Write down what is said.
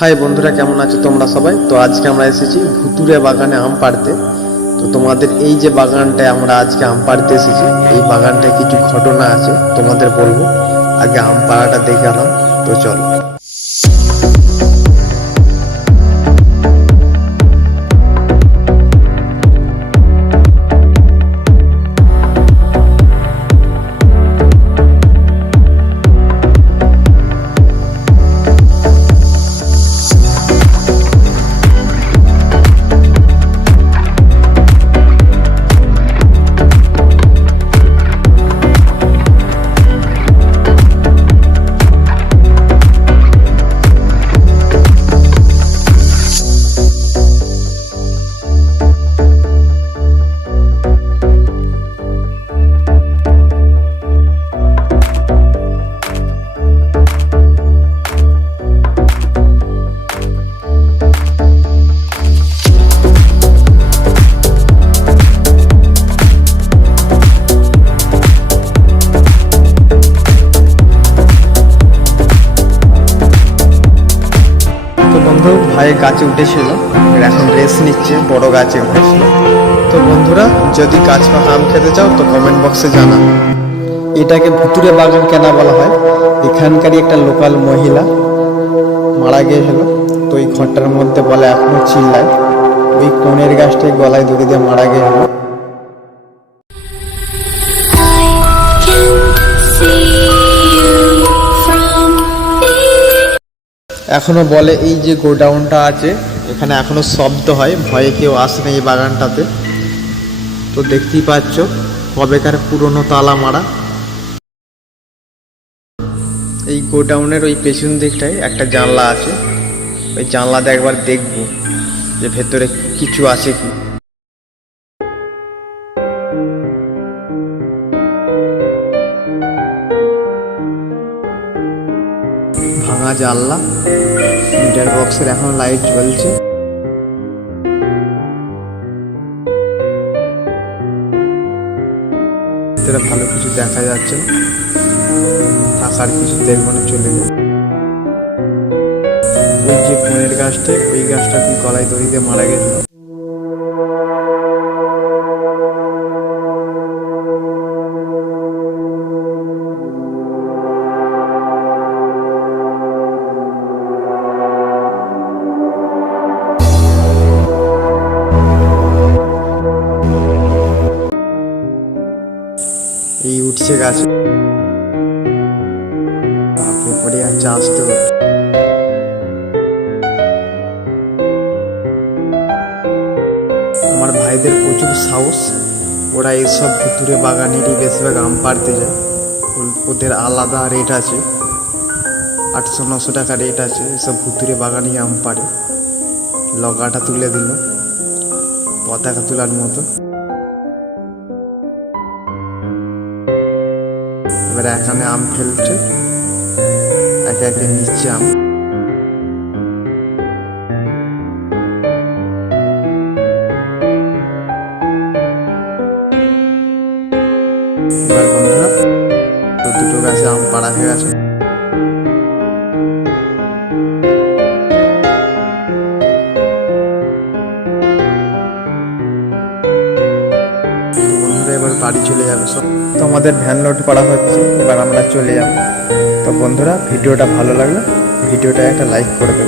High বন্ধুরা, কেমন আছো তোমরা সবাই? তো আজকে আমরা এসেছি ভুতুরে বাগানে আম পাড়তে। তো তোমাদের এই যে বাগানটায় আমরা আজকে আম পাড়তে এসেছি, এই বাগানটায় কিছু ঘটনা আছে তোমাদের বলবো। আগে আম পাড়াটা দেখে এলাম, তো চলো। তো বন্ধু, ভাই গাছে উঠেছিল, এখন রেস্ট নিচ্ছে, বড় গাছে উঠেছিল। তো বন্ধুরা, যদি গাছ পাকা আম খেতে চাও তো কমেন্ট বক্সে জানা। এটাকে ভুতুরে বাগান কেন বলা হয়? এখানকারই একটা লোকাল মহিলা মারা গিয়েছিল, তো এই ঘরটার মধ্যে বলে এখনো চিল্লায়। ওই কোণের গাছটাই গলায় দড়ি দিয়ে মারা গিয়েছিল। এখনো বলে এই যে গোডাউনটা আছে, এখানে এখনো শব্দ হয়, ভয়ে কেউ আসে না এই বাগানটাতে। তো দেখতেই পাচ্ছ কবেকার পুরনো তালা মারা। এই গোডাউনের ওই পেছন দিকটায় একটা জানলা আছে, ওই জানলাতে একবার দেখবো যে ভেতরে কিছু আছে কি। ভাঙা জানলা, মিটার বক্সের এখন লাইট জ্বলছে। ভিতরে ভালো কিছু দেখা যাচ্ছে না, থাকার কিছু দেখবো না, চলে যাবে। ওই যে কোণের গাছটা, ওই গাছটা কি গলায় দড়ি দিয়ে মারা গেছিল। এই উঠছে গাছে, বাপরে পড়ে যাচ্ছে, আসতে হচ্ছে। আমার ভাইদের প্রচুর সাহস, ওরা এইসব ভুতুরে বাগানেরই বেশিরভাগ আম পাড়তে যায়। ওদের আলাদা রেট আছে, 800-900 টাকা রেট আছে। এসব ভুতুরে বাগানে আম পাড়ে। লগাটা তুলে দিল পতাকা তোলার মতো। এবার এখানে আম ফেলছে, একে একে নিচ্ছে আম। এবার বন্ধুরা, তো দুটো গাছে আম পাড়া হয়ে গেছে। বন্ধুরা এবার বাড়ি চলে যাবে সব। তো আমাদের ভ্যান লোড করা হচ্ছে, এবার আমরা চলে যাব। তো বন্ধুরা, ভিডিওটা ভালো লাগলে ভিডিওটা একটা লাইক করে দেবে।